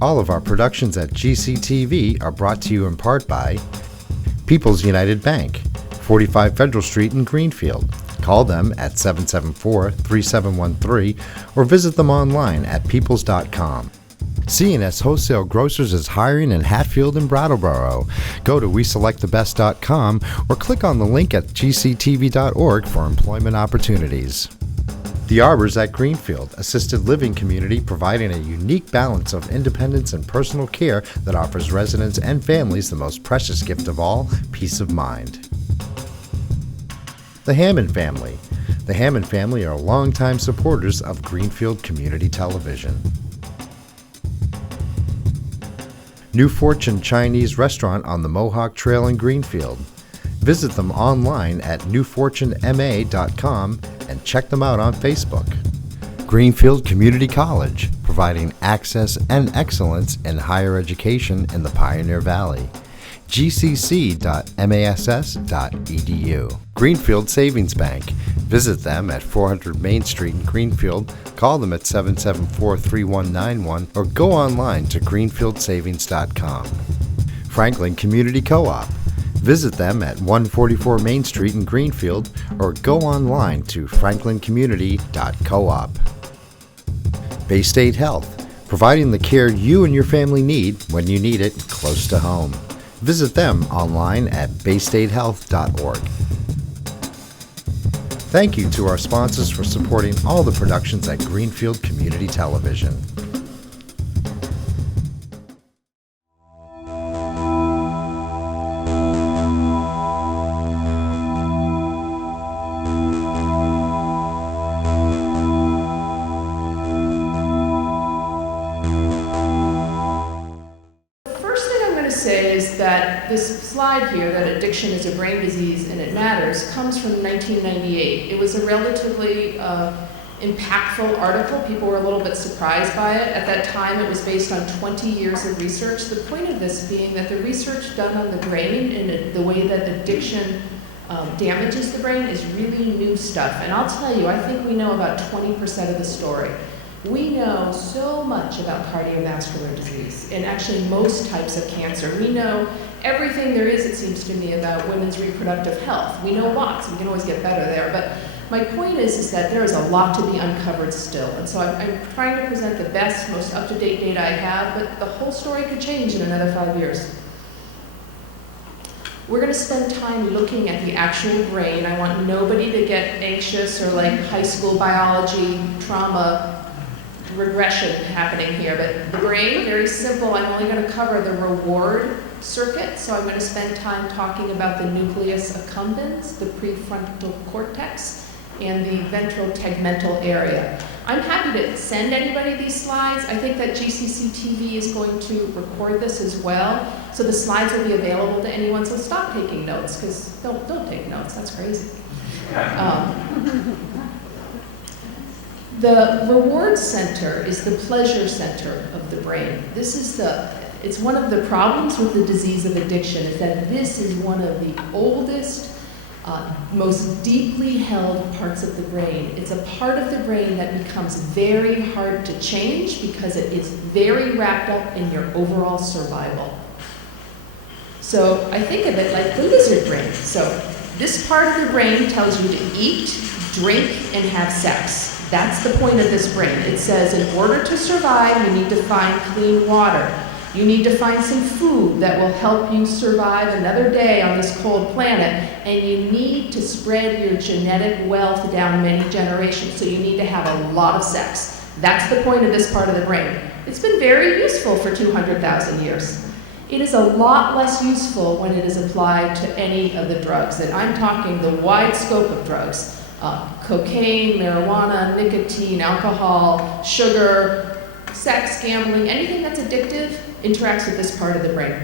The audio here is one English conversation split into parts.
All of our productions at GCTV are brought to you in part by People's United Bank, 45 Federal Street in Greenfield. Call them at 774-3713 or visit them online at peoples.com. C&S Wholesale Grocers is hiring in Hatfield and Brattleboro. Go to weselectthebest.com or click on the link at gctv.org for employment opportunities. The Arbors at Greenfield, assisted living community providing a unique balance of independence and personal care that offers residents and families the most precious gift of all, peace of mind. The Hammond Family. The Hammond family are longtime supporters of Greenfield Community Television. New Fortune Chinese Restaurant on the Mohawk Trail in Greenfield. Visit them online at newfortunema.com and check them out on Facebook. Greenfield Community College, providing access and excellence in higher education in the Pioneer Valley. gcc.mass.edu. Greenfield Savings Bank. Visit them at 400 Main Street in Greenfield. Call them at 774-3191 or go online to greenfieldsavings.com. Franklin Community Co-op. Visit them at 144 Main Street in Greenfield or go online to franklincommunity.coop. Bay State Health, providing the care you and your family need when you need it close to home. Visit them online at baystatehealth.org. Thank you to our sponsors for supporting all the productions at Greenfield Community Television. This slide here, that addiction is a brain disease and it matters, comes from 1998. It was a relatively impactful article. People were a little bit surprised by it. At that time, it was based on 20 years of research. The point of this being that the research done on the brain and the way that addiction damages the brain is really new stuff. And I'll tell you, I think we know about 20% of the story. We know so much about cardiovascular disease and actually most types of cancer. We know everything there is, it seems to me, about women's reproductive health. We know lots, we can always get better there, but my point is that there is a lot to be uncovered still. And so I'm trying to present the best, most up-to-date data I have, but the whole story could change in another 5 years. We're going to spend time looking at the actual brain. I want nobody to get anxious or like high school biology trauma regression happening here, but the brain, very simple. I'm only going to cover the reward circuit, so I'm going to spend time talking about the nucleus accumbens, the prefrontal cortex, and the ventral tegmental area. I'm happy to send anybody these slides. I think that GCTV is going to record this as well, so the slides will be available to anyone, so stop taking notes, because don't take notes, that's crazy. The reward center is the pleasure center of the brain. It's one of the problems with the disease of addiction is that this is one of the oldest, most deeply held parts of the brain. It's a part of the brain that becomes very hard to change because it is very wrapped up in your overall survival. So I think of it like the lizard brain. So this part of the brain tells you to eat, drink, and have sex. That's the point of this brain. It says in order to survive, you need to find clean water. You need to find some food that will help you survive another day on this cold planet, and you need to spread your genetic wealth down many generations, so you need to have a lot of sex. That's the point of this part of the brain. It's been very useful for 200,000 years. It is a lot less useful when it is applied to any of the drugs, and I'm talking the wide scope of drugs. Cocaine, marijuana, nicotine, alcohol, sugar, sex, gambling, anything that's addictive interacts with this part of the brain.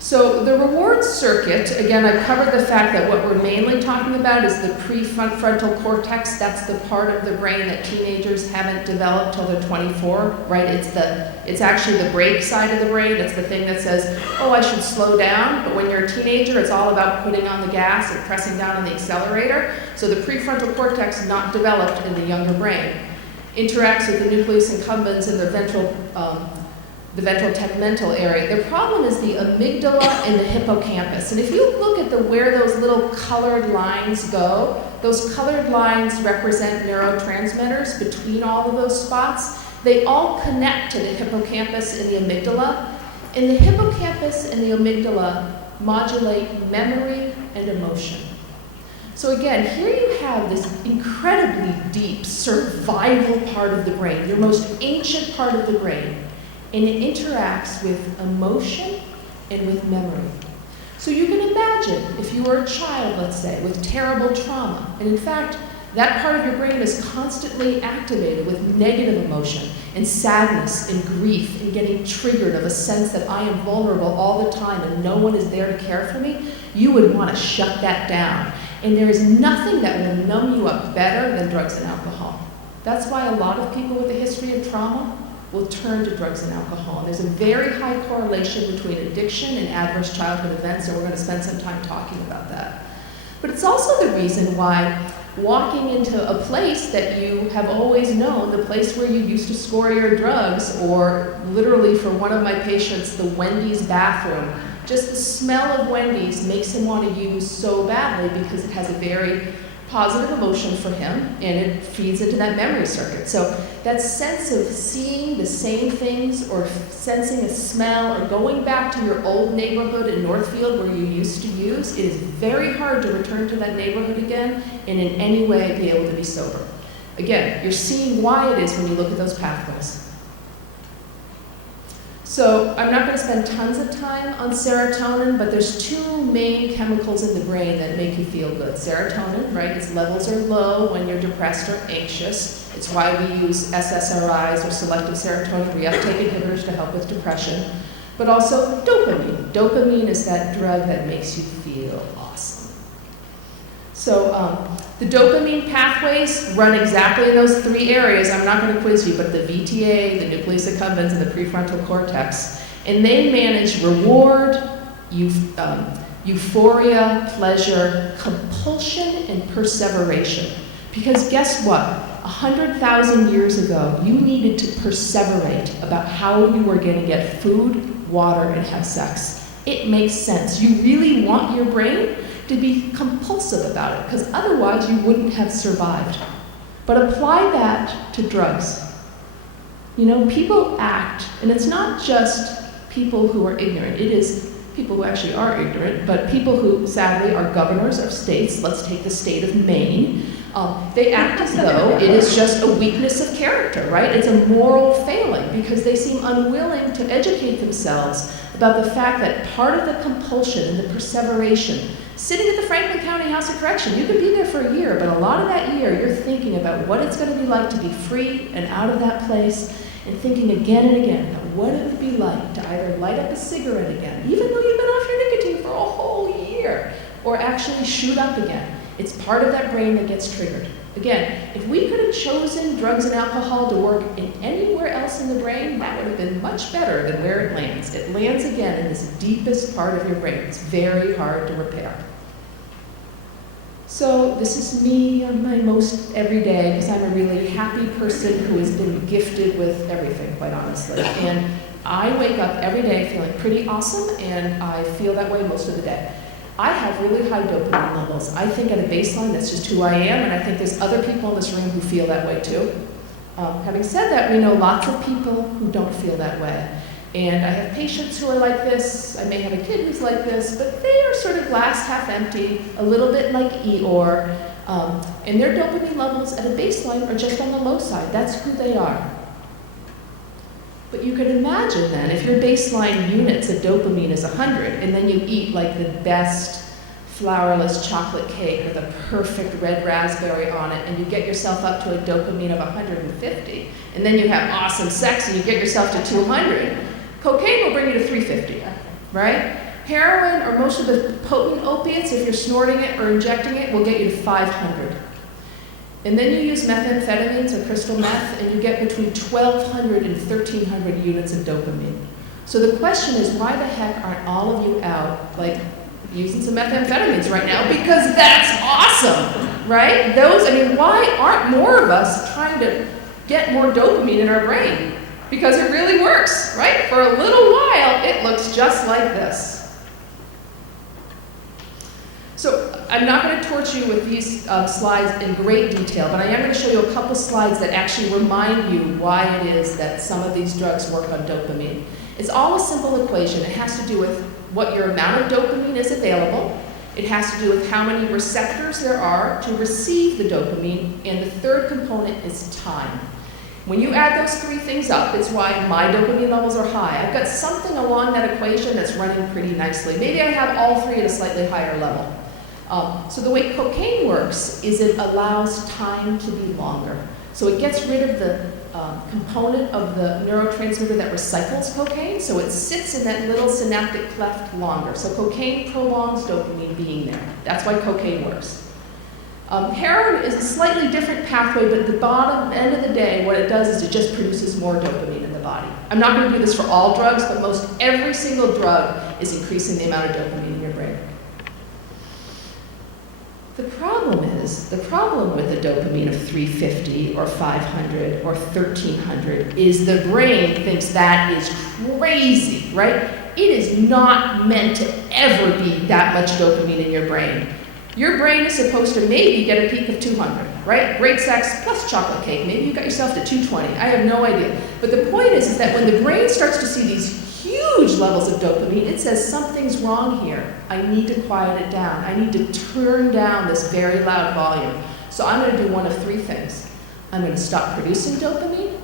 So the reward circuit, again, I covered the fact that what we're mainly talking about is the prefrontal cortex. That's the part of the brain that teenagers haven't developed till they're 24, right? It's actually the brake side of the brain. It's the thing that says, oh, I should slow down. But when you're a teenager, it's all about putting on the gas and pressing down on the accelerator. So the prefrontal cortex is not developed in the younger brain. interacts with the nucleus accumbens in the ventral tegmental area. The problem is the amygdala and the hippocampus. And if you look at where those little colored lines go, those colored lines represent neurotransmitters between all of those spots. They all connect to the hippocampus and the amygdala. And the hippocampus and the amygdala modulate memory and emotion. So again, here you have this incredibly deep survival part of the brain, your most ancient part of the brain, and it interacts with emotion and with memory. So you can imagine if you were a child, let's say, with terrible trauma, and in fact, that part of your brain is constantly activated with negative emotion and sadness and grief and getting triggered of a sense that I am vulnerable all the time and no one is there to care for me, you would want to shut that down. And there is nothing that will numb you up better than drugs and alcohol. That's why a lot of people with a history of trauma will turn to drugs and alcohol. And there's a very high correlation between addiction and adverse childhood events, and we're going to spend some time talking about that. But it's also the reason why walking into a place that you have always known, the place where you used to score your drugs, or literally for one of my patients, the Wendy's bathroom, just the smell of Wendy's makes him want to use so badly because it has a very positive emotion for him and it feeds into that memory circuit. So that sense of seeing the same things or sensing a smell or going back to your old neighborhood in Northfield where you used to use, it is very hard to return to that neighborhood again and in any way be able to be sober. Again, you're seeing why it is when you look at those pathways. So I'm not going to spend tons of time on serotonin, but there's two main chemicals in the brain that make you feel good. Serotonin, right, its levels are low when you're depressed or anxious. It's why we use SSRIs or selective serotonin reuptake inhibitors to help with depression. But also dopamine. Dopamine is that drug that makes you feel awesome. So the dopamine pathways run exactly in those three areas. I'm not going to quiz you, but the VTA, the nucleus accumbens, and the prefrontal cortex. And they manage reward, euphoria, pleasure, compulsion, and perseveration. Because guess what? 100,000 years ago, you needed to perseverate about how you were going to get food, water, and have sex. It makes sense. You really want your brain to be compulsive about it, because otherwise you wouldn't have survived. But apply that to drugs. You know, people act, and it's not just people who are ignorant. It is people who actually are ignorant, but people who sadly are governors of states. Let's take the state of Maine. They act as though it is just a weakness of character, right? It's a moral failing because they seem unwilling to educate themselves about the fact that part of the compulsion and the perseveration, sitting at the Franklin County House of Correction, you could be there for a year, but a lot of that year you're thinking about what it's going to be like to be free and out of that place, and thinking again and again about what it would be like to either light up a cigarette again, even though you've been off your nicotine for a whole year, or actually shoot up again. It's part of that brain that gets triggered. Again, if we could have chosen drugs and alcohol to work in anywhere else in the brain, that would have been much better than where it lands. It lands again in this deepest part of your brain. It's very hard to repair. So this is me on my most everyday, because I'm a really happy person who has been gifted with everything, quite honestly. And I wake up every day feeling pretty awesome, and I feel that way most of the day. I have really high dopamine levels. I think at a baseline, that's just who I am, and I think there's other people in this room who feel that way too. Having said that, we know lots of people who don't feel that way. And I have patients who are like this. I may have a kid who's like this, but they are sort of glass half empty, a little bit like Eeyore, and their dopamine levels at a baseline are just on the low side. That's who they are. But you can imagine then, if your baseline units of dopamine is 100, and then you eat like the best flourless chocolate cake with a perfect red raspberry on it, and you get yourself up to a dopamine of 150, and then you have awesome sex and you get yourself to 200, cocaine will bring you to 350, right? Heroin or most of the potent opiates, if you're snorting it or injecting it, will get you to 500. And then you use methamphetamines or crystal meth, and you get between 1,200 and 1,300 units of dopamine. So the question is, why the heck aren't all of you out, like, using some methamphetamines right now? Because that's awesome, right? Why aren't more of us trying to get more dopamine in our brain because it really works, right? For a little while, it looks just like this. So I'm not going to torture you with these slides in great detail, but I am going to show you a couple slides that actually remind you why it is that some of these drugs work on dopamine. It's all a simple equation. It has to do with what your amount of dopamine is available. It has to do with how many receptors there are to receive the dopamine, and the third component is time. When you add those three things up, it's why my dopamine levels are high. I've got something along that equation that's running pretty nicely. Maybe I have all three at a slightly higher level. So the way cocaine works is it allows time to be longer. So it gets rid of the component of the neurotransmitter that recycles cocaine, so it sits in that little synaptic cleft longer. So cocaine prolongs dopamine being there. That's why cocaine works. Heroin is a slightly different pathway, but at the bottom end of the day, what it does is it just produces more dopamine in the body. I'm not going to do this for all drugs, but most every single drug is increasing the amount of dopamine in your brain. The problem with the dopamine of 350 or 500 or 1300 is the brain thinks that is crazy, right? It is not meant to ever be that much dopamine in your brain. Your brain is supposed to maybe get a peak of 200, right? Great sex plus chocolate cake. Maybe you got yourself to 220. I have no idea. But the point is that when the brain starts to see these huge levels of dopamine, it says something's wrong here. I need to quiet it down. I need to turn down this very loud volume. So I'm going to do one of three things. I'm going to stop producing dopamine,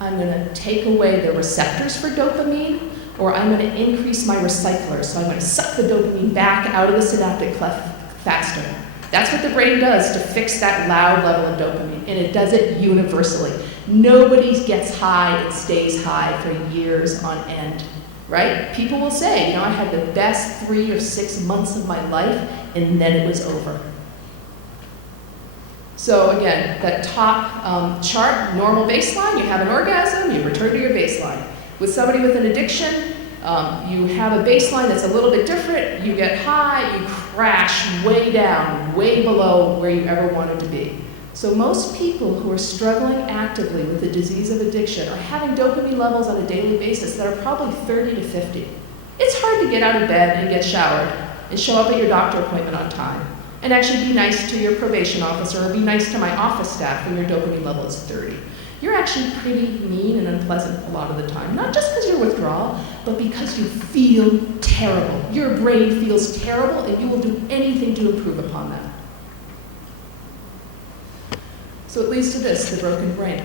I'm going to take away the receptors for dopamine, or I'm going to increase my recyclers. So I'm going to suck the dopamine back out of the synaptic cleft faster. That's what the brain does to fix that loud level of dopamine, and it does it universally. Nobody gets high and stays high for years on end. Right? People will say, I had the best 3 or 6 months of my life, and then it was over. So again, that top chart, normal baseline, you have an orgasm, you return to your baseline. With somebody with an addiction, you have a baseline that's a little bit different, you get high, you crash way down, way below where you ever wanted to be. So most people who are struggling actively with the disease of addiction are having dopamine levels on a daily basis that are probably 30 to 50. It's hard to get out of bed and get showered and show up at your doctor appointment on time and actually be nice to your probation officer or be nice to my office staff when your dopamine level is 30. You're actually pretty mean and unpleasant a lot of the time, not just because you're withdrawal, but because you feel terrible. Your brain feels terrible, and you will do anything to improve upon that. So it leads to this, the broken brain.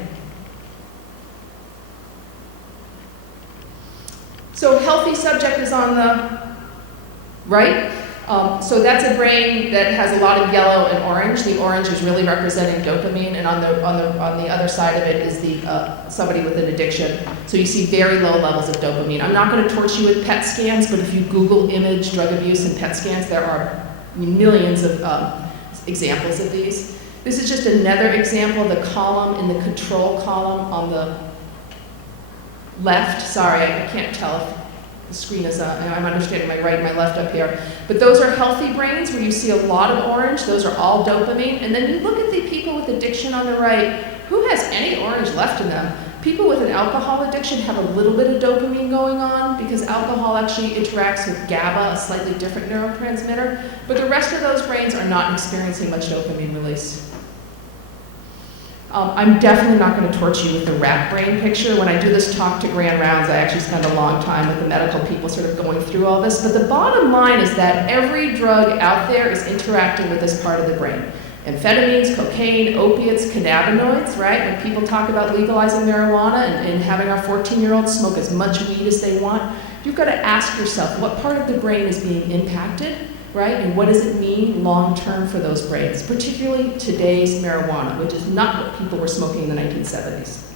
So healthy subject is on the right. So that's a brain that has a lot of yellow and orange. The orange is really representing dopamine, and on the other side of it is the somebody with an addiction. So you see very low levels of dopamine. I'm not going to torture you with PET scans, but if you Google image drug abuse and PET scans, there are millions of examples of these. This is just another example of the column in the control column on the left. Sorry, I can't tell if the screen is, I'm understanding my right and my left up here. But those are healthy brains where you see a lot of orange. Those are all dopamine. And then you look at the people with addiction on the right. Who has any orange left in them? People with an alcohol addiction have a little bit of dopamine going on because alcohol actually interacts with GABA, a slightly different neurotransmitter. But the rest of those brains are not experiencing much dopamine release. I'm definitely not going to torture you with the rat brain picture. When I do this talk to grand rounds, I actually spend a long time with the medical people sort of going through all this. But the bottom line is that every drug out there is interacting with this part of the brain. Amphetamines, cocaine, opiates, cannabinoids, right? When people talk about legalizing marijuana and having our 14-year-olds smoke as much weed as they want, you've got to ask yourself, what part of the brain is being impacted? Right? And what does it mean long-term for those brains, particularly today's marijuana, which is not what people were smoking in the 1970s.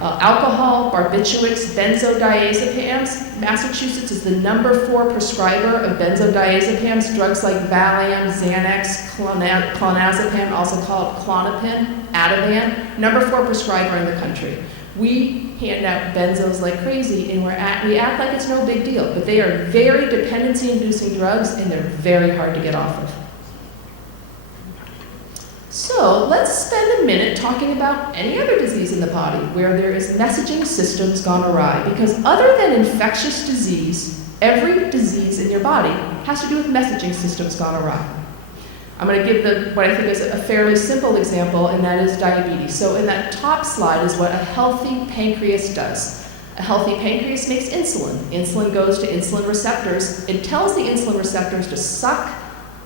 Alcohol, barbiturates, benzodiazepams. Massachusetts is the #4 prescriber of benzodiazepams, drugs like Valium, Xanax, clonazepam, also called Klonopin, Ativan, #4 prescriber in the country. We hand out benzos like crazy, and we act like it's no big deal, but they are very dependency-inducing drugs, and they're very hard to get off of. So let's spend a a minute talking about any other disease in the body where there is messaging systems gone awry. Because other than infectious disease, every disease in your body has to do with messaging systems gone awry. I'm going to give what I think is a fairly simple example, and that is diabetes. So in that top slide is what a healthy pancreas does. A healthy pancreas makes insulin. Insulin goes to insulin receptors. It tells the insulin receptors to suck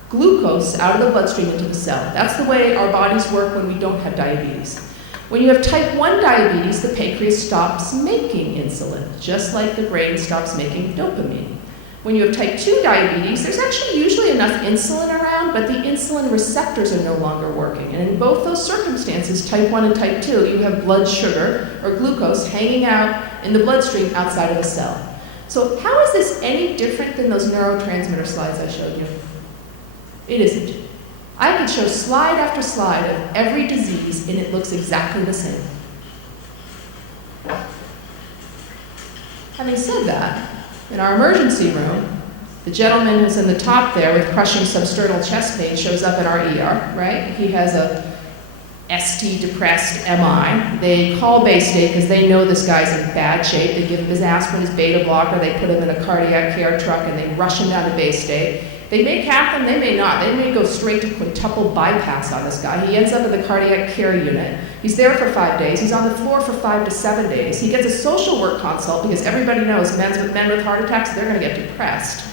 glucose out of the bloodstream into the cell. That's the way our bodies work when we don't have diabetes. When you have type 1 diabetes, the pancreas stops making insulin, just like the brain stops making dopamine. When you have type 2 diabetes, there's actually usually enough insulin around, but the insulin receptors are no longer working. And in both those circumstances, type 1 and type 2, you have blood sugar or glucose hanging out in the bloodstream outside of the cell. So how is this any different than those neurotransmitter slides I showed you? It isn't. I could show slide after slide of every disease, and it looks exactly the same. Having said that, in our emergency room, the gentleman who's in the top there with crushing substernal chest pain shows up at our ER, right? He has a ST depressed MI. They call Bay State because they know this guy's in bad shape. They give him his aspirin, his beta blocker, they put him in a cardiac care truck, and they rush him down to Bay State. They may cap him, they may not. They may go straight to quintuple bypass on this guy. He ends up in the cardiac care unit. He's there for 5 days. He's on the floor for 5 to 7 days. He gets a social work consult because everybody knows men with heart attacks, they're going to get depressed.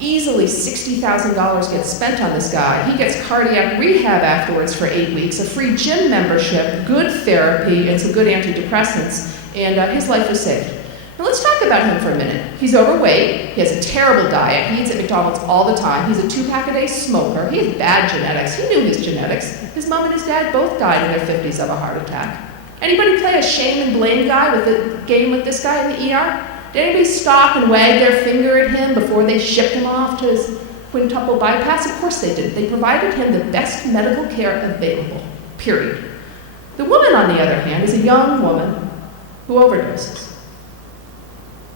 Easily $60,000 gets spent on this guy. He gets cardiac rehab afterwards for 8 weeks, a free gym membership, good therapy, and some good antidepressants, and his life was saved. Now let's talk about him for a minute. He's overweight, he has a terrible diet, he eats at McDonald's all the time, he's a 2-pack-a-day smoker, he has bad genetics, he knew his genetics. His mom and his dad both died in their 50s of a heart attack. Anybody play a shame and blame guy with the game with this guy in the ER? Did anybody stop and wag their finger at him before they shipped him off to his quintuple bypass? Of course they did. They provided him the best medical care available, period. The woman, on the other hand, is a young woman who overdoses.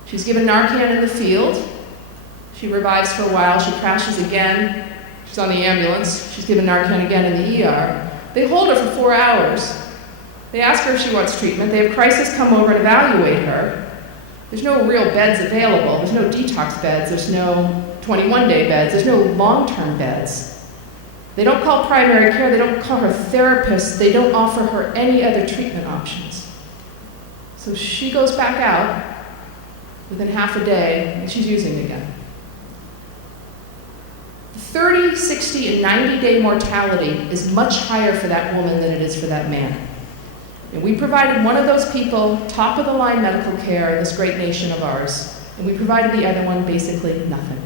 She's given Narcan in the field. She revives for a while. She crashes again. She's on the ambulance. She's given Narcan again in the ER. They hold her for 4 hours. They ask her if she wants treatment. They have crisis come over and evaluate her. There's no real beds available. There's no detox beds. There's no 21-day beds. There's no long-term beds. They don't call primary care. They don't call her therapists. They don't offer her any other treatment options. So she goes back out within half a day, and she's using again. 30, 60, and 90-day mortality is much higher for that woman than it is for that man. And we provided one of those people top-of-the-line medical care in this great nation of ours, and we provided the other one basically nothing.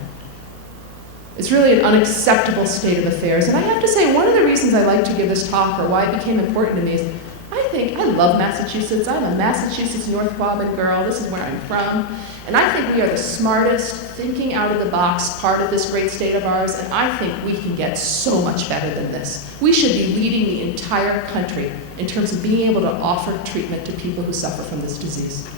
It's really an unacceptable state of affairs, and I have to say, one of the reasons I like to give this talk, or why it became important to me, is I love Massachusetts. I'm a Massachusetts North Quabbin girl. This is where I'm from. And I think we are the smartest, thinking out of the box part of this great state of ours, and I think we can get so much better than this. We should be leading the entire country in terms of being able to offer treatment to people who suffer from this disease.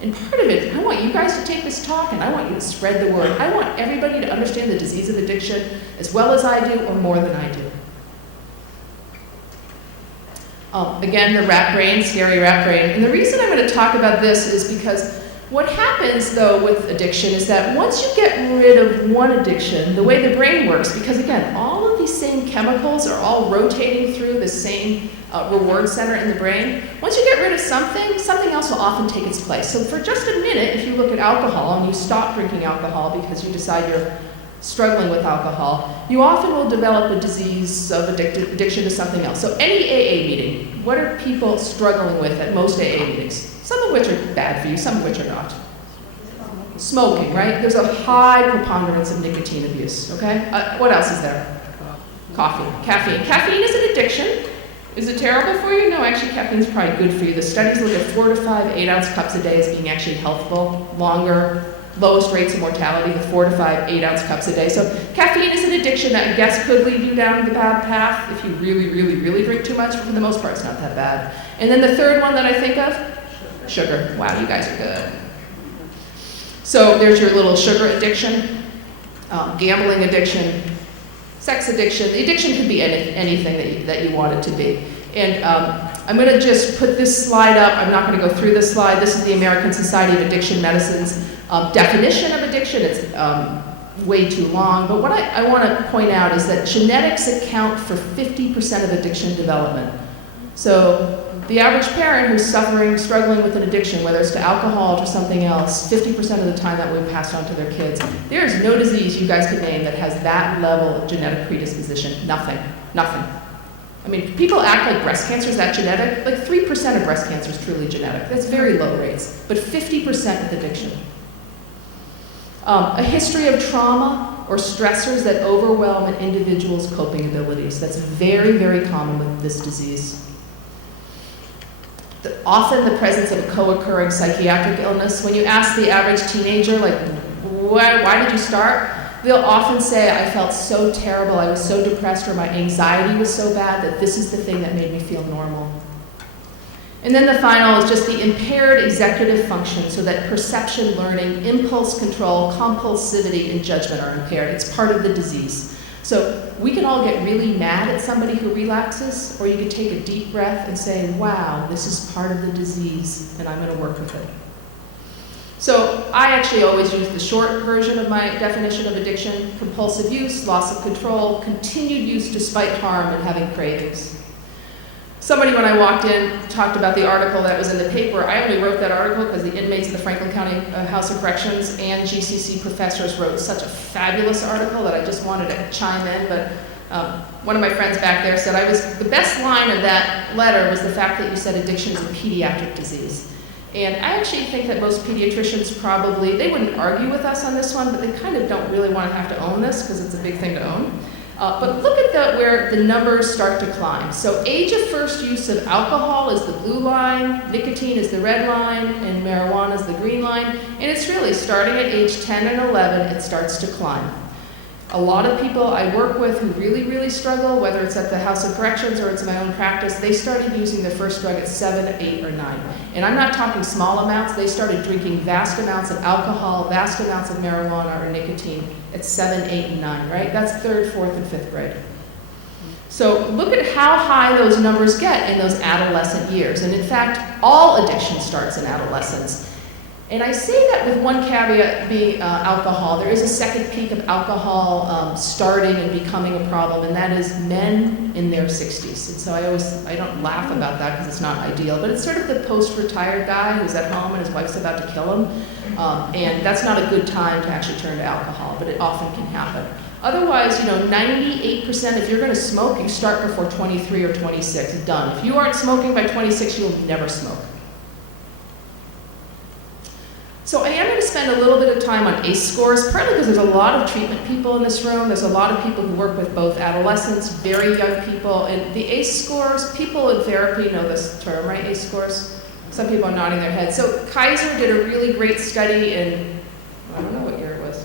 And part of it, I want you guys to take this talk, and I want you to spread the word. I want everybody to understand the disease of addiction as well as I do, or more than I do. Again, the rat brain, scary rat brain. And the reason I'm going to talk about this is because what happens, though, with addiction is that once you get rid of one addiction, the way the brain works, because again, all of these same chemicals are all rotating through the same reward center in the brain. Once you get rid of something, something else will often take its place. So for just a minute, if you look at alcohol and you stop drinking alcohol because you decide you're struggling with alcohol, you often will develop a disease of addiction to something else. So any AA meeting, what are people struggling with at most AA meetings? Some of which are bad for you, some of which are not. Smoking, right? There's a high preponderance of nicotine abuse, okay? What else is there? Coffee. Caffeine. Caffeine is an addiction. Is it terrible for you? No, actually caffeine is probably good for you. The studies look at 4 to 5 8-ounce cups a day as being actually healthful, longer, lowest rates of mortality with 4 to 5 8-ounce cups a day. So caffeine is an addiction that I guess could lead you down the bad path if you really, really, really drink too much, but for the most part it's not that bad. And then the third one that I think of, sugar. Wow, you guys are good. So there's your little sugar addiction, gambling addiction, sex addiction. The addiction could be anything that you want it to be. And I'm going to just put this slide up. I'm not going to go through this slide. This is the American Society of Addiction Medicine's definition of addiction. It's way too long, but what I want to point out is that genetics account for 50% of addiction development. So the average parent who's struggling with an addiction, whether it's to alcohol or something else, 50% of the time that will be passed on to their kids. There is no disease you guys could name that has that level of genetic predisposition. Nothing. I mean, people act like breast cancer is that genetic. Like 3% of breast cancer is truly genetic. That's very low rates, but 50% with addiction. A history of trauma or stressors that overwhelm an individual's coping abilities. That's very, very common with this disease. Often the presence of a co-occurring psychiatric illness. When you ask the average teenager, like, why did you start? They'll often say, I felt so terrible, I was so depressed, or my anxiety was so bad that this is the thing that made me feel normal. And then the final is just the impaired executive function, so that perception, learning, impulse control, compulsivity, and judgment are impaired. It's part of the disease. So we can all get really mad at somebody who relapses, or you can take a deep breath and say, wow, this is part of the disease, and I'm going to work with it. So I actually always use the short version of my definition of addiction: compulsive use, loss of control, continued use despite harm, and having cravings. Somebody, when I walked in, talked about the article that was in the paper. I only wrote that article because the inmates of the Franklin County House of Corrections and GCC professors wrote such a fabulous article that I just wanted to chime in. But one of my friends back there said, the best line of that letter was the fact that you said addiction is a pediatric disease. And I actually think that most pediatricians probably, they wouldn't argue with us on this one, but they kind of don't really want to have to own this because it's a big thing to own. But look at where the numbers start to climb. So age of first use of alcohol is the blue line, nicotine is the red line, and marijuana is the green line. And it's really starting at age 10 and 11, it starts to climb. A lot of people I work with who really, really struggle, whether it's at the House of Corrections or it's my own practice, they started using their first drug at 7, 8, or 9. And I'm not talking small amounts. They started drinking vast amounts of alcohol, vast amounts of marijuana or nicotine at 7, 8, and 9, right? That's 3rd, 4th, and 5th grade. So look at how high those numbers get in those adolescent years. And in fact, all addiction starts in adolescence. And I say that with one caveat being alcohol. There is a second peak of alcohol starting and becoming a problem, and that is men in their 60s. And so I don't laugh about that because it's not ideal, but it's sort of the post-retired guy who's at home and his wife's about to kill him. And that's not a good time to actually turn to alcohol, but it often can happen. Otherwise, 98%, if you're going to smoke, you start before 23 or 26. Done. If you aren't smoking by 26, you'll never smoke. So I am going to spend a little bit of time on ACE scores, partly because there's a lot of treatment people in this room. There's a lot of people who work with both adolescents, very young people, and the ACE scores, people in therapy know this term, right, ACE scores? Some people are nodding their heads. So Kaiser did a really great study in, I don't know what year it was.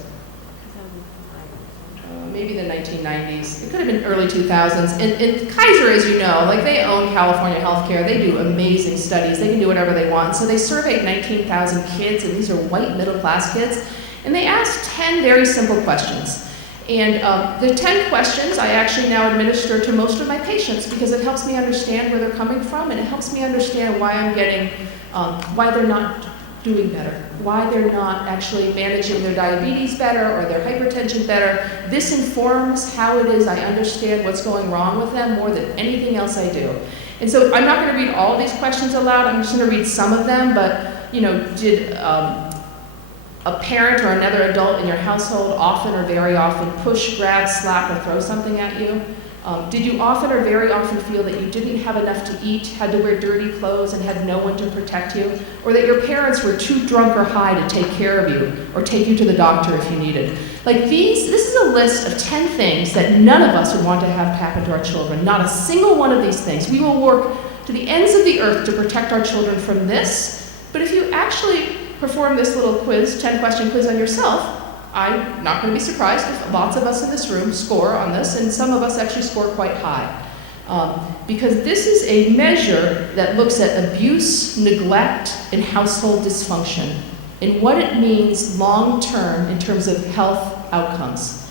Maybe the 1990s. It could have been early 2000s. And Kaiser, as you know, they own California healthcare. They do amazing studies. They can do whatever they want. So they surveyed 19,000 kids, and these are white middle-class kids. And they asked 10 very simple questions. And the 10 questions I actually now administer to most of my patients because it helps me understand where they're coming from, and it helps me understand why I'm getting, why they're not doing better, why they're not actually managing their diabetes better or their hypertension better. This informs how it is I understand what's going wrong with them more than anything else I do. And so I'm not going to read all of these questions aloud. I'm just going to read some of them, but did a parent or another adult in your household often or very often push, grab, slap, or throw something at you? Did you often or very often feel that you didn't have enough to eat, had to wear dirty clothes, and had no one to protect you? Or that your parents were too drunk or high to take care of you, or take you to the doctor if you needed? This is a list of 10 things that none of us would want to have happen to our children. Not a single one of these things. We will work to the ends of the earth to protect our children from this, but if you actually perform this little quiz, 10-question quiz on yourself, I'm not going to be surprised if lots of us in this room score on this, and some of us actually score quite high. Because this is a measure that looks at abuse, neglect, and household dysfunction, and what it means long-term in terms of health outcomes.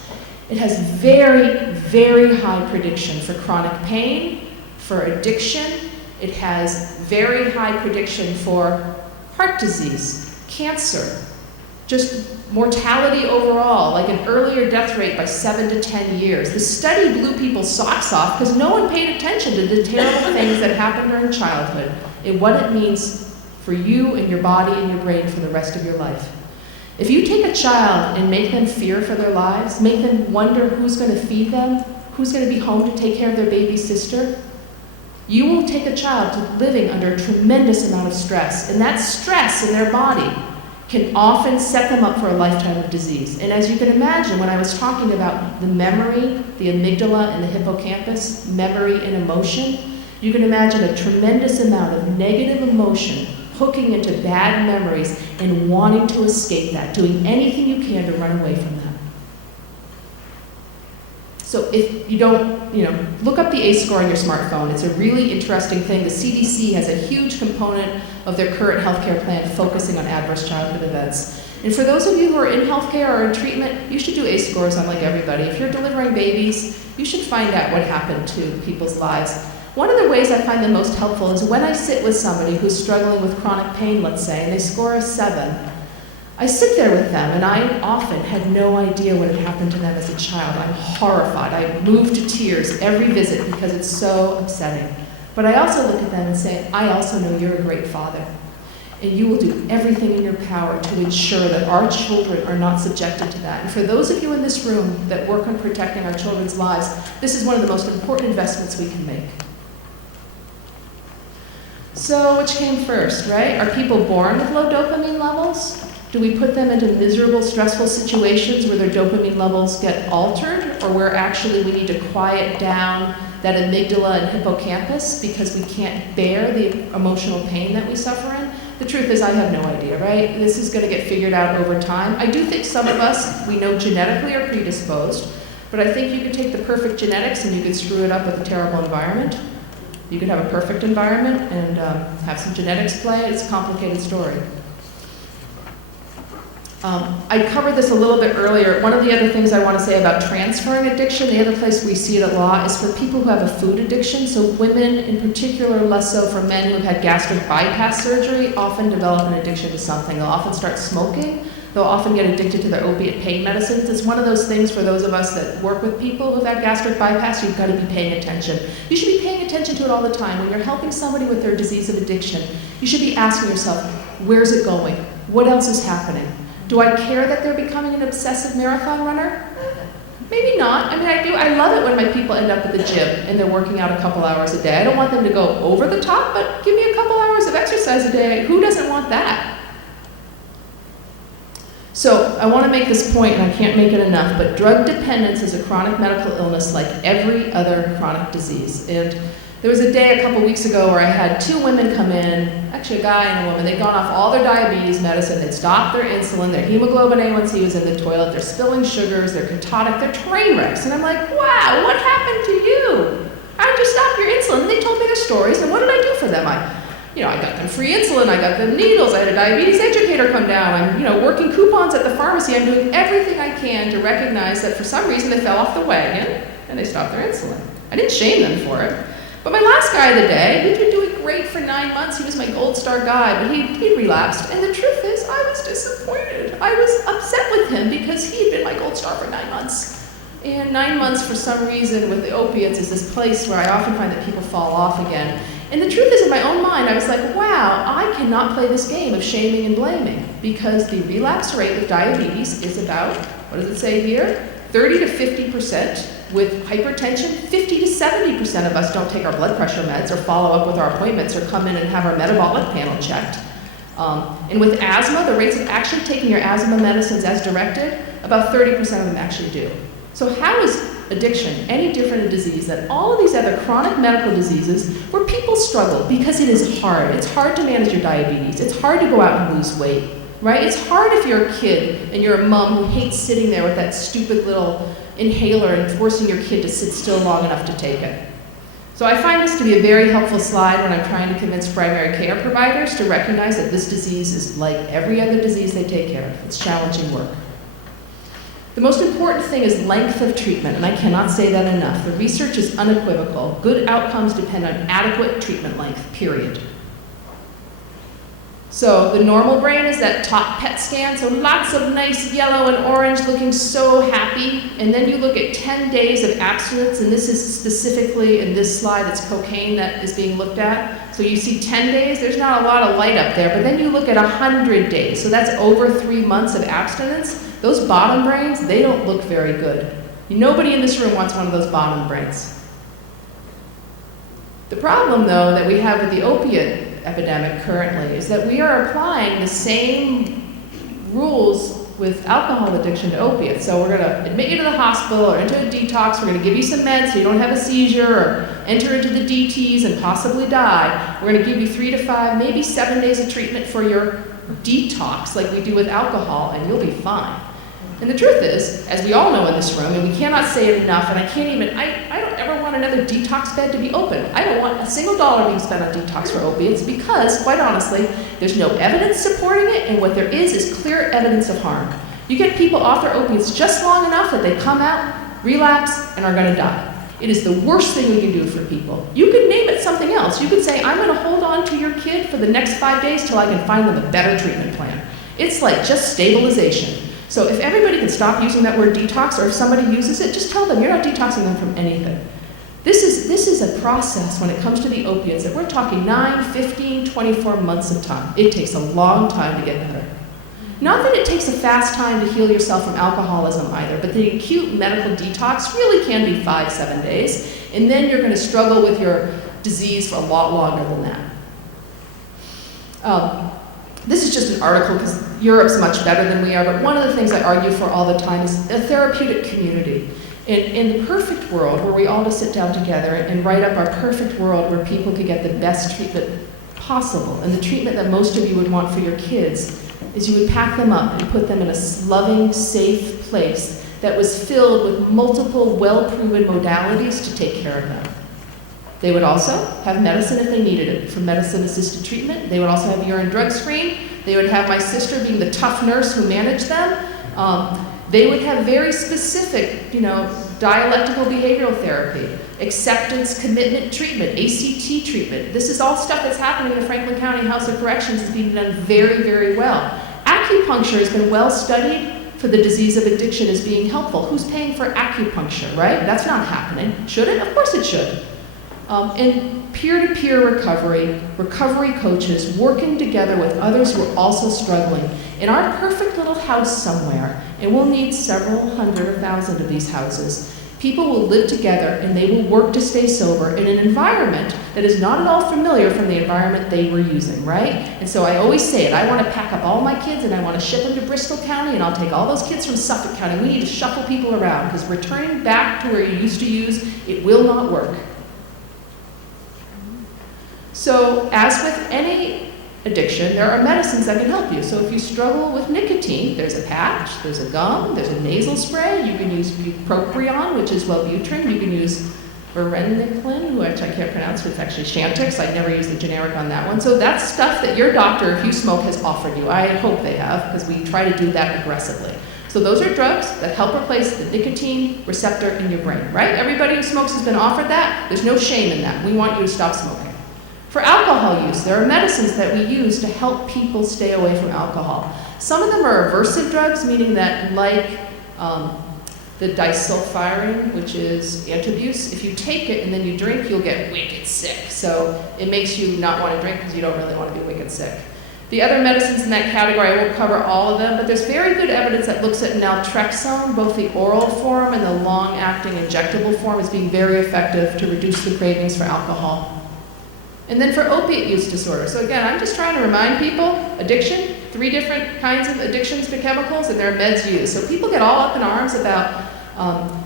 It has very, very high prediction for chronic pain, For addiction, it has very high prediction for heart disease, cancer, just mortality overall, like an earlier death rate by 7 to 10 years. The study blew people's socks off because no one paid attention to the terrible things that happened during childhood and what it means for you and your body and your brain for the rest of your life. If you take a child and make them fear for their lives, make them wonder who's going to feed them, who's going to be home to take care of their baby sister, you will take a child to living under a tremendous amount of stress, and that stress in their body can often set them up for a lifetime of disease. And as you can imagine, when I was talking about the memory, the amygdala and the hippocampus, memory and emotion, you can imagine a tremendous amount of negative emotion hooking into bad memories and wanting to escape that, doing anything you can to run away from that. So if you don't, look up the ACE score on your smartphone. It's a really interesting thing. The CDC has a huge component of their current healthcare plan focusing on adverse childhood events. And for those of you who are in healthcare or in treatment, you should do ACE scores on like everybody. If you're delivering babies, you should find out what happened to people's lives. One of the ways I find them most helpful is when I sit with somebody who's struggling with chronic pain, let's say, and they score a 7. I sit there with them, and I often had no idea what had happened to them as a child. I'm horrified. I move to tears every visit because it's so upsetting. But I also look at them and say, I also know you're a great father, and you will do everything in your power to ensure that our children are not subjected to that. And for those of you in this room that work on protecting our children's lives, this is one of the most important investments we can make. So which came first, right? Are people born with low dopamine levels? Do we put them into miserable, stressful situations where their dopamine levels get altered, or where actually we need to quiet down that amygdala and hippocampus because we can't bear the emotional pain that we suffer in? The truth is I have no idea, right? This is going to get figured out over time. I do think some of us, we know genetically are predisposed, but I think you could take the perfect genetics and you could screw it up with a terrible environment. You could have a perfect environment and have some genetics play. It's a complicated story. I covered this a little bit earlier. One of the other things I want to say about transferring addiction, the other place we see it a lot, is for people who have a food addiction. So women in particular, less so for men who have had gastric bypass surgery, often develop an addiction to something. They'll often start smoking. They'll often get addicted to their opiate pain medicines. It's one of those things for those of us that work with people who've had gastric bypass, you've got to be paying attention. You should be paying attention to it all the time. When you're helping somebody with their disease of addiction, you should be asking yourself, where's it going? What else is happening? Do I care that they're becoming an obsessive marathon runner? Maybe not. I mean, I do. I love it when my people end up at the gym and they're working out a couple hours a day. I don't want them to go over the top, but give me a couple hours of exercise a day. Who doesn't want that? So I want to make this point, and I can't make it enough, but drug dependence is a chronic medical illness like every other chronic disease. And there was a day a couple weeks ago where I had 2 women come in, actually a guy and a woman. They'd gone off all their diabetes medicine, they'd stopped their insulin, their hemoglobin A1C was in the toilet, they're spilling sugars, they're ketotic, they're train wrecks. And I'm like, wow, what happened to you? How did you stop your insulin? And they told me their stories, and what did I do for them? I got them free insulin, I got them needles, I had a diabetes educator come down, I'm working coupons at the pharmacy, I'm doing everything I can to recognize that for some reason they fell off the wagon and they stopped their insulin. I didn't shame them for it. But my last guy of the day, he'd been doing great for 9 months, he was my gold star guy, but he'd relapsed, and the truth is, I was disappointed. I was upset with him because he had been my gold star for 9 months. And 9 months, for some reason, with the opiates, is this place where I often find that people fall off again. And the truth is, in my own mind, I was like, wow, I cannot play this game of shaming and blaming, because the relapse rate with diabetes is about, what does it say here? 30 to 50%. With hypertension, 50 to 70% of us don't take our blood pressure meds or follow up with our appointments or come in and have our metabolic panel checked. And with asthma, the rates of actually taking your asthma medicines as directed, about 30% of them actually do. So how is addiction any different a disease than all of these other chronic medical diseases where people struggle because it is hard? It's hard to manage your diabetes. It's hard to go out and lose weight, right? It's hard if you're a kid and you're a mom who hates sitting there with that stupid little inhaler and forcing your kid to sit still long enough to take it. So I find this to be a very helpful slide when I'm trying to convince primary care providers to recognize that this disease is like every other disease they take care of. It's challenging work. The most important thing is length of treatment, and I cannot say that enough. The research is unequivocal. Good outcomes depend on adequate treatment length, period. So the normal brain is that top PET scan, so lots of nice yellow and orange, looking so happy. And then you look at 10 days of abstinence, and this is specifically in this slide, it's cocaine that is being looked at. So you see 10 days, there's not a lot of light up there, but then you look at 100 days, so that's over 3 months of abstinence. Those bottom brains, they don't look very good. Nobody in this room wants one of those bottom brains. The problem, though, that we have with the opiate epidemic currently is that we are applying the same rules with alcohol addiction to opiates. So we're going to admit you to the hospital or into a detox. We're going to give you some meds so you don't have a seizure or enter into the DTs and possibly die. We're going to give you 3 to 5, maybe 7 days of treatment for your detox like we do with alcohol, and you'll be fine. And the truth is, as we all know in this room, and we cannot say it enough, and I don't ever want another detox bed to be open. I don't want a single dollar being spent on detox for opiates because, quite honestly, there's no evidence supporting it, and what there is clear evidence of harm. You get people off their opiates just long enough that they come out, relapse, and are gonna die. It is the worst thing we can do for people. You could name it something else. You could say, I'm gonna hold on to your kid for the next 5 days till I can find them a better treatment plan. It's like just stabilization. So if everybody can stop using that word detox, or if somebody uses it, just tell them you're not detoxing them from anything. This is a process when it comes to the opiates that we're talking 9, 15, 24 months of time. It takes a long time to get better. Not that it takes a fast time to heal yourself from alcoholism either, but the acute medical detox really can be 5, 7 days, and then you're going to struggle with your disease for a lot longer than that. This is just an article because Europe's much better than we are, but one of the things I argue for all the time is a therapeutic community. In the perfect world, where we all just sit down together and write up our perfect world where people could get the best treatment possible, and the treatment that most of you would want for your kids, is you would pack them up and put them in a loving, safe place that was filled with multiple well-proven modalities to take care of them. They would also have medicine if they needed it, for medicine-assisted treatment. They would also have urine drug screen. They would have my sister being the tough nurse who managed them. They would have very specific, dialectical behavioral therapy, acceptance, commitment treatment, ACT treatment. This is all stuff that's happening in the Franklin County House of Corrections. It's being done very, very well. Acupuncture has been well studied for the disease of addiction as being helpful. Who's paying for acupuncture, right? That's not happening. Should it? Of course it should. And peer-to-peer recovery coaches working together with others who are also struggling. In our perfect little house somewhere, and we'll need several hundred or thousand of these houses, people will live together and they will work to stay sober in an environment that is not at all familiar from the environment they were using, right? And so I always say it, I want to pack up all my kids and I want to ship them to Bristol County, and I'll take all those kids from Suffolk County. We need to shuffle people around, because returning back to where you used to use, it will not work. So, as with any addiction, there are medicines that can help you. So if you struggle with nicotine, there's a patch, there's a gum, there's a nasal spray. You can use bupropion, which is Wellbutrin. You can use varenicline, which I can't pronounce, but it's actually Chantix. I never use the generic on that one. So that's stuff that your doctor, if you smoke, has offered you. I hope they have, because we try to do that aggressively. So those are drugs that help replace the nicotine receptor in your brain, right? Everybody who smokes has been offered that. There's no shame in that. We want you to stop smoking. For alcohol use, there are medicines that we use to help people stay away from alcohol. Some of them are aversive drugs, meaning that, like the disulfiram, which is antabuse, if you take it and then you drink, you'll get wicked sick. So it makes you not want to drink because you don't really want to be wicked sick. The other medicines in that category, I won't cover all of them, but there's very good evidence that looks at naltrexone, both the oral form and the long-acting injectable form, as being very effective to reduce the cravings for alcohol. And then for opiate use disorder. So again, I'm just trying to remind people, addiction, 3 different kinds of addictions to chemicals, and there are meds used. So people get all up in arms about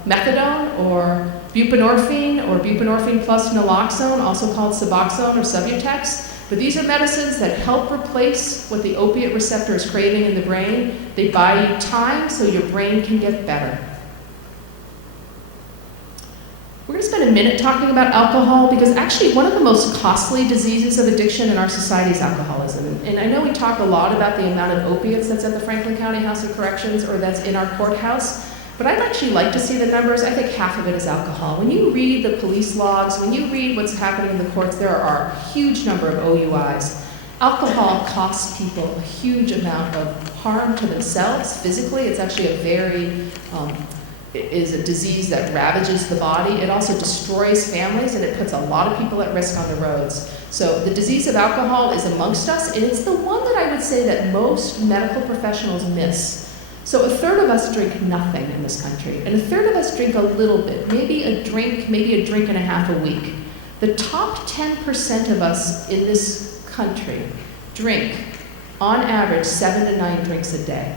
methadone or buprenorphine plus naloxone, also called Suboxone or Subutex. But these are medicines that help replace what the opiate receptor is craving in the brain. They buy you time so your brain can get better. We're going to spend a minute talking about alcohol, because actually one of the most costly diseases of addiction in our society is alcoholism. And I know we talk a lot about the amount of opiates that's at the Franklin County House of Corrections or that's in our courthouse, But I'd actually like to see the numbers. I think half of it is alcohol. When you read the police logs, when you read what's happening in the courts, there are a huge number of OUIs. Alcohol costs people a huge amount of harm to themselves physically. It's actually it is a disease that ravages the body. It also destroys families, and it puts a lot of people at risk on the roads. So the disease of alcohol is amongst us, and it's the one that I would say that most medical professionals miss. So a third of us drink nothing in this country, and a third of us drink a little bit, maybe a drink and a half a week. The top 10% of us in this country drink, on average, 7 to 9 drinks a day.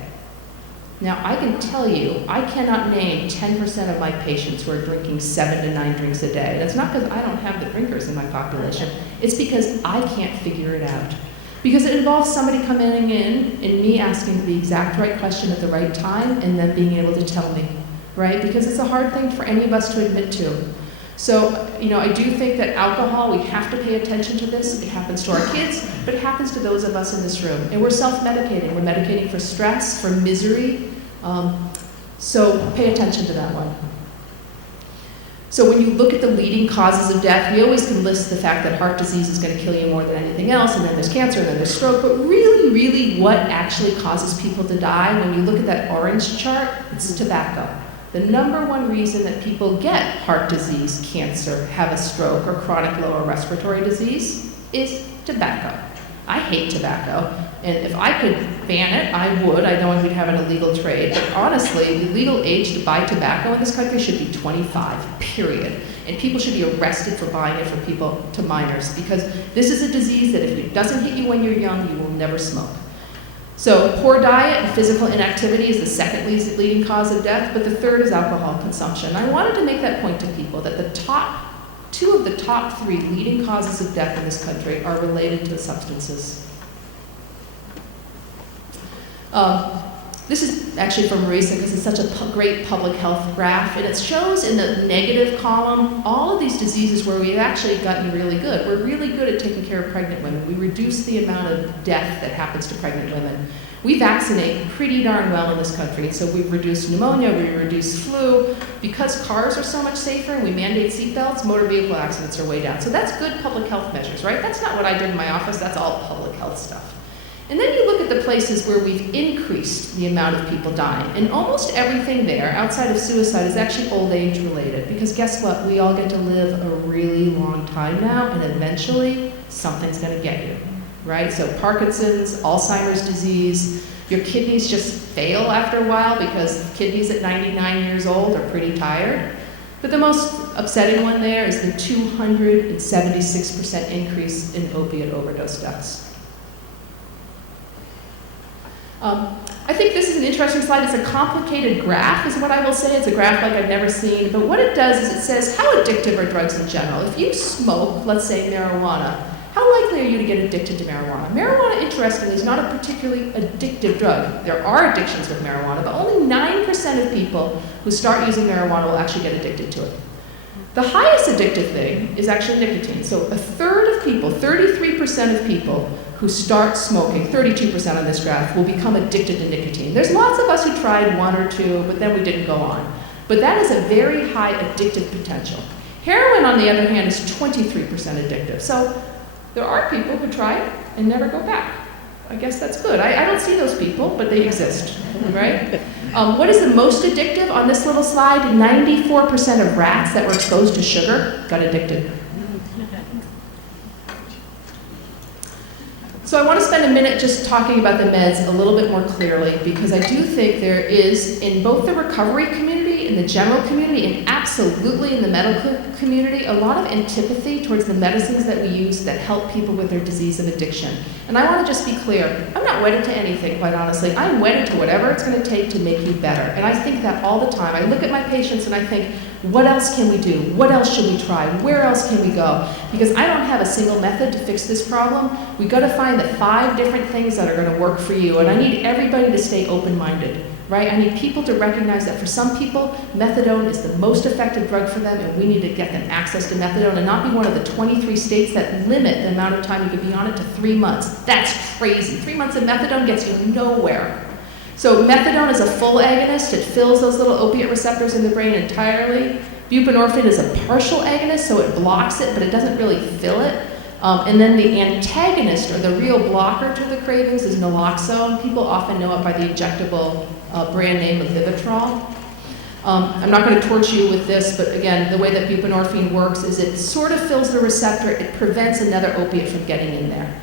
Now, I can tell you, I cannot name 10% of my patients who are drinking 7 to 9 drinks a day. And it's not because I don't have the drinkers in my population. It's because I can't figure it out. Because it involves somebody coming in and me asking the exact right question at the right time and then being able to tell me, right? Because it's a hard thing for any of us to admit to. So, I do think that alcohol, we have to pay attention to this. It happens to our kids, but it happens to those of us in this room. And we're self-medicating. We're medicating for stress, for misery. So pay attention to that one. So when you look at the leading causes of death, we always can list the fact that heart disease is going to kill you more than anything else, and then there's cancer, and then there's stroke. But really, really what actually causes people to die, when you look at that orange chart, it's tobacco. The number one reason that people get heart disease, cancer, have a stroke, or chronic lower respiratory disease is tobacco. I hate tobacco, and if I could ban it, I would. I know we'd have an illegal trade, but honestly, the legal age to buy tobacco in this country should be 25, period. And people should be arrested for buying it to minors, because this is a disease that if it doesn't hit you when you're young, you will never smoke. So poor diet and physical inactivity is the second leading cause of death, but the third is alcohol consumption. I wanted to make that point to people, that two of the top 3 leading causes of death in this country are related to substances. This is actually from Marisa, because it's such a great public health graph, and it shows in the negative column all of these diseases where we've actually gotten really good. We're really good at taking care of pregnant women. We reduce the amount of death that happens to pregnant women. We vaccinate pretty darn well in this country, and so we've reduced pneumonia, we reduced flu. Because cars are so much safer and we mandate seatbelts, motor vehicle accidents are way down. So that's good public health measures, right? That's not what I did in my office, that's all public health stuff. And then you look at the places where we've increased the amount of people dying. And almost everything there, outside of suicide, is actually old age related. Because guess what? We all get to live a really long time now, and eventually something's gonna get you, right? So Parkinson's, Alzheimer's disease, your kidneys just fail after a while because kidneys at 99 years old are pretty tired. But the most upsetting one there is the 276% increase in opiate overdose deaths. I think this is an interesting slide. It's a complicated graph, is what I will say. It's a graph like I've never seen. But what it does is it says, how addictive are drugs in general? If you smoke, let's say marijuana, how likely are you to get addicted to marijuana? Marijuana, interestingly, is not a particularly addictive drug. There are addictions with marijuana, but only 9% of people who start using marijuana will actually get addicted to it. The highest addictive thing is actually nicotine. So a third of people, 33% of people who start smoking, 32% on this graph, will become addicted to nicotine. There's lots of us who tried 1 or 2, but then we didn't go on. But that is a very high addictive potential. Heroin, on the other hand, is 23% addictive. So there are people who try it and never go back. I guess that's good. I don't see those people, but they exist, right? What is the most addictive on this little slide? 94% of rats that were exposed to sugar got addicted. So I want to spend a minute just talking about the meds a little bit more clearly, because I do think there is, in both the recovery community, in the general community, and absolutely in the medical community, a lot of antipathy towards the medicines that we use that help people with their disease of addiction. And I want to just be clear, I'm not wedded to anything, quite honestly. I'm wedded to whatever it's going to take to make you better. And I think that all the time. I look at my patients and I think, what else can we do? What else should we try? Where else can we go? Because I don't have a single method to fix this problem. We've got to find the 5 different things that are going to work for you. And I need everybody to stay open-minded, right? I need people to recognize that for some people, methadone is the most effective drug for them, and we need to get them access to methadone and not be one of the 23 states that limit the amount of time you can be on it to 3 months. That's crazy. 3 months of methadone gets you nowhere. So methadone is a full agonist. It fills those little opiate receptors in the brain entirely. Buprenorphine is a partial agonist, so it blocks it, but it doesn't really fill it. And then the antagonist, or the real blocker to the cravings, is naloxone. People often know it by the injectable brand name of Vivitrol. I'm not going to torture you with this, but again, the way that buprenorphine works is it sort of fills the receptor. It prevents another opiate from getting in there.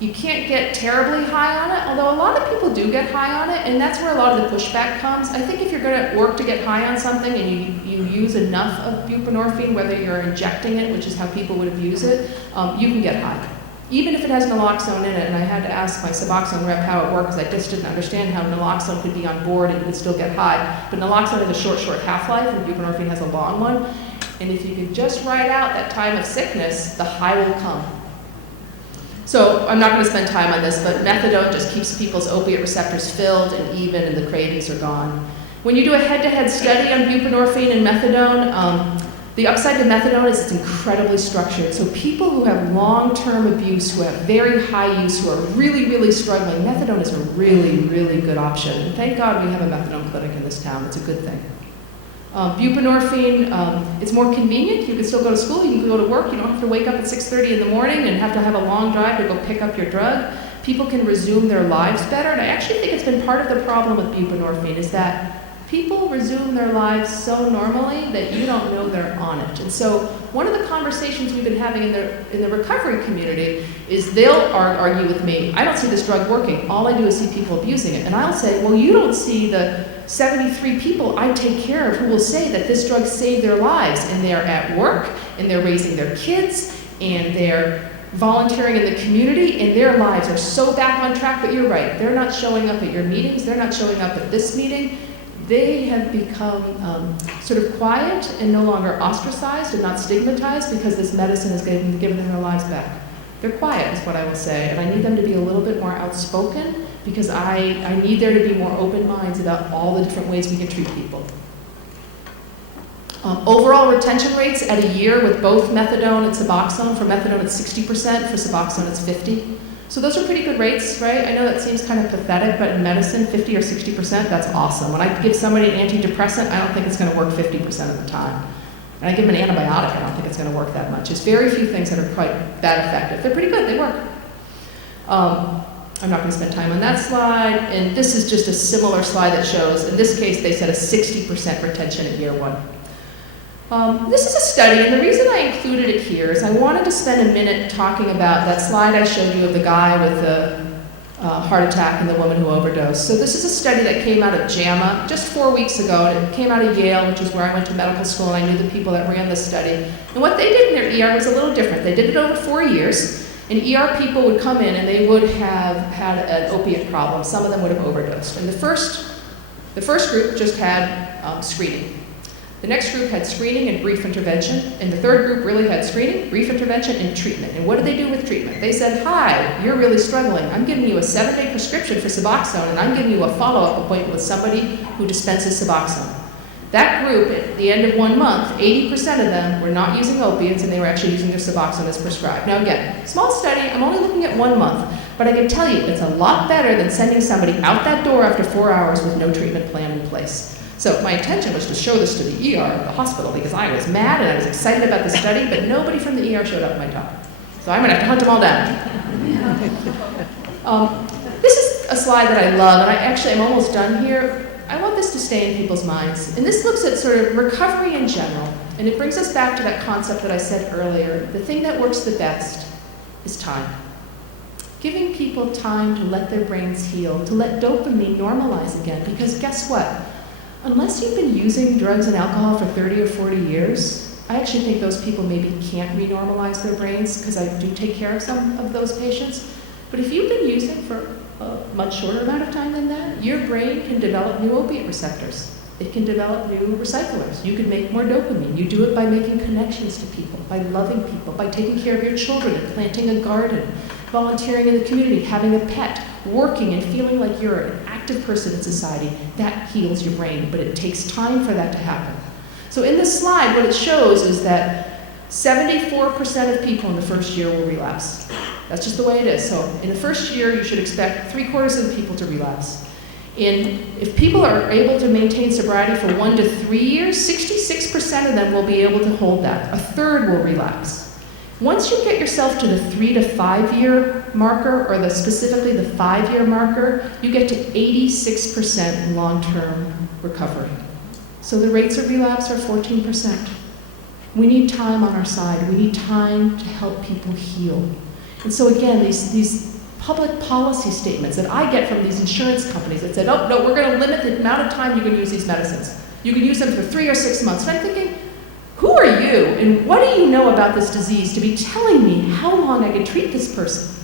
You can't get terribly high on it, although a lot of people do get high on it, and that's where a lot of the pushback comes. I think if you're going to work to get high on something and you use enough of buprenorphine, whether you're injecting it, which is how people would abuse it, you can get high. Even if it has naloxone in it, and I had to ask my Suboxone rep how it works, I just didn't understand how naloxone could be on board and you could still get high. But naloxone has a short half-life, and buprenorphine has a long one. And if you could just ride out that time of sickness, the high will come. So I'm not going to spend time on this, but methadone just keeps people's opiate receptors filled and even, and the cravings are gone. When you do a head-to-head study on buprenorphine and methadone, the upside to methadone is it's incredibly structured. So people who have long-term abuse, who have very high use, who are really, really struggling, methadone is a really, really good option. And thank God we have a methadone clinic in this town. It's a good thing. Buprenorphine, it's more convenient. You can still go to school, you can go to work. You don't have to wake up at 6:30 in the morning and have to have a long drive to go pick up your drug. People can resume their lives better. And I actually think it's been part of the problem with buprenorphine is that people resume their lives so normally that you don't know they're on it. And so one of the conversations we've been having in the recovery community is they'll argue with me, I don't see this drug working. All I do is see people abusing it. And I'll say, well, you don't see the 73 people I take care of who will say that this drug saved their lives, and they're at work, and they're raising their kids, and they're volunteering in the community, and their lives are so back on track. But you're right, they're not showing up at your meetings, they're not showing up at this meeting. They have become sort of quiet and no longer ostracized and not stigmatized because this medicine has given them their lives back. They're quiet is what I will say, and I need them to be a little bit more outspoken because I need there to be more open minds about all the different ways we can treat people. Overall retention rates at a year with both methadone and Suboxone. For methadone it's 60%, for Suboxone it's 50%. So those are pretty good rates, right? I know that seems kind of pathetic, but in medicine, 50 or 60%, that's awesome. When I give somebody an antidepressant, I don't think it's going to work 50% of the time. And I give them an antibiotic, I don't think it's going to work that much. There's very few things that are quite that effective. They're pretty good, they work. I'm not going to spend time on that slide. And this is just a similar slide that shows, in this case, they said a 60% retention at year one. This is a study, and the reason I included it here is I wanted to spend a minute talking about that slide I showed you of the guy with the heart attack and the woman who overdosed. So this is a study that came out of JAMA just 4 weeks ago, and it came out of Yale, which is where I went to medical school, and I knew the people that ran this study. And what they did in their ER was a little different. They did it over 4 years, and ER people would come in and they would have had an opiate problem. Some of them would have overdosed. And the first group just had screening. The next group had screening and brief intervention, and the third group really had screening, brief intervention, and treatment. And what did they do with treatment? They said, hi, you're really struggling. I'm giving you a 7-day prescription for Suboxone, and I'm giving you a follow-up appointment with somebody who dispenses Suboxone. That group, at the end of 1 month, 80% of them were not using opiates, and they were actually using their Suboxone as prescribed. Now again, small study, I'm only looking at 1 month, but I can tell you it's a lot better than sending somebody out that door after 4 hours with no treatment plan in place. So my intention was to show this to the ER of the hospital because I was mad and I was excited about the study, but nobody from the ER showed up at my talk. So I'm going to have to hunt them all down. This is a slide that I love, and I'm almost done here. I want this to stay in people's minds. And this looks at sort of recovery in general, and it brings us back to that concept that I said earlier. The thing that works the best is time. Giving people time to let their brains heal, to let dopamine normalize again, because guess what? Unless you've been using drugs and alcohol for 30 or 40 years, I actually think those people maybe can't renormalize their brains because I do take care of some of those patients. But if you've been using for a much shorter amount of time than that, your brain can develop new opiate receptors. It can develop new recyclers. You can make more dopamine. You do it by making connections to people, by loving people, by taking care of your children and planting a garden, volunteering in the community, having a pet, working and feeling like you're an active person in society. That heals your brain, but it takes time for that to happen. So in this slide, what it shows is that 74% of people in the first year will relapse. That's just the way it is. So in the first year, you should expect 3/4 of the people to relapse. If people are able to maintain sobriety for 1 to 3 years, 66% of them will be able to hold that. A third will relapse. Once you get yourself to the 3 to 5 year marker, or specifically the 5 year marker, you get to 86% long-term recovery. So the rates of relapse are 14%. We need time on our side. We need time to help people heal. And so again, these public policy statements that I get from these insurance companies that said, oh, no, we're going to limit the amount of time you can use these medicines. You can use them for 3 or 6 months. And I'm thinking, who are you and what do you know about this disease to be telling me how long I can treat this person?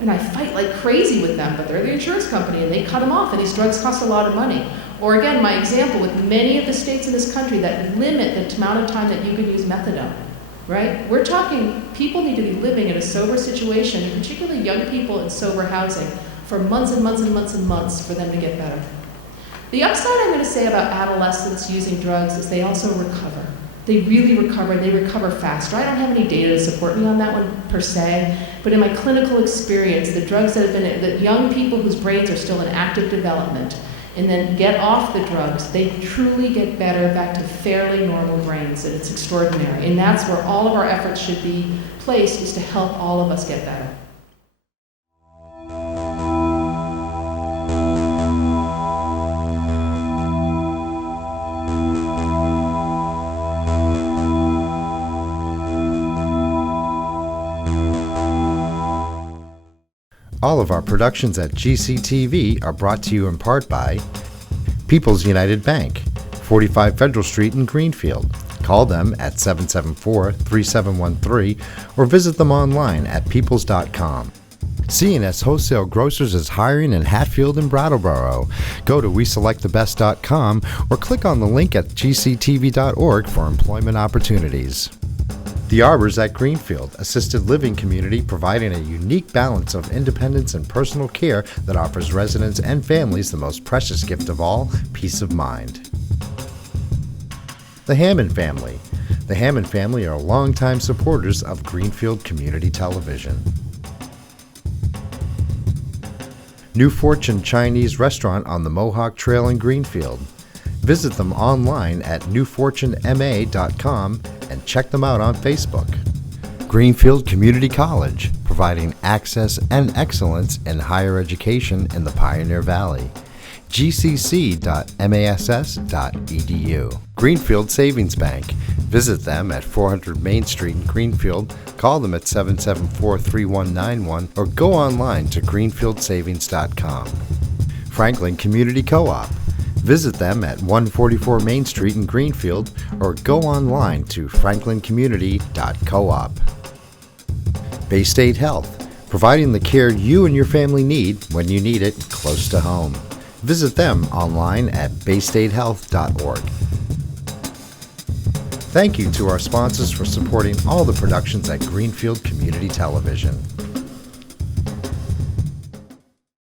And I fight like crazy with them, but they're the insurance company and they cut them off, and these drugs cost a lot of money. Or again, my example with many of the states in this country that limit the amount of time that you can use methadone. Right? We're talking people need to be living in a sober situation, particularly young people in sober housing, for months and months and months and months for them to get better. The upside I'm going to say about adolescents using drugs is they also recover. They really recover. They recover faster. I don't have any data to support me on that one per se, but in my clinical experience, the drugs that have been, the young people whose brains are still in active development and then get off the drugs, they truly get better back to fairly normal brains, and it's extraordinary. And that's where all of our efforts should be placed, is to help all of us get better. All of our productions at GCTV are brought to you in part by People's United Bank, 45 Federal Street in Greenfield. Call them at 774-3713 or visit them online at peoples.com. C&S Wholesale Grocers is hiring in Hatfield and Brattleboro. Go to weselectthebest.com or click on the link at gctv.org for employment opportunities. The Arbors at Greenfield, assisted living community providing a unique balance of independence and personal care that offers residents and families the most precious gift of all, peace of mind. The Hammond family. The Hammond family are longtime supporters of Greenfield Community Television. New Fortune Chinese Restaurant on the Mohawk Trail in Greenfield. Visit them online at newfortunema.com and check them out on Facebook. Greenfield Community College, providing access and excellence in higher education in the Pioneer Valley. gcc.mass.edu. Greenfield Savings Bank. Visit them at 400 Main Street in Greenfield, call them at 774-3191, or go online to greenfieldsavings.com. Franklin Community Co-op. Visit them at 144 Main Street in Greenfield or go online to franklincommunity.coop. Bay State Health, providing the care you and your family need when you need it close to home. Visit them online at baystatehealth.org. Thank you to our sponsors for supporting all the productions at Greenfield Community Television.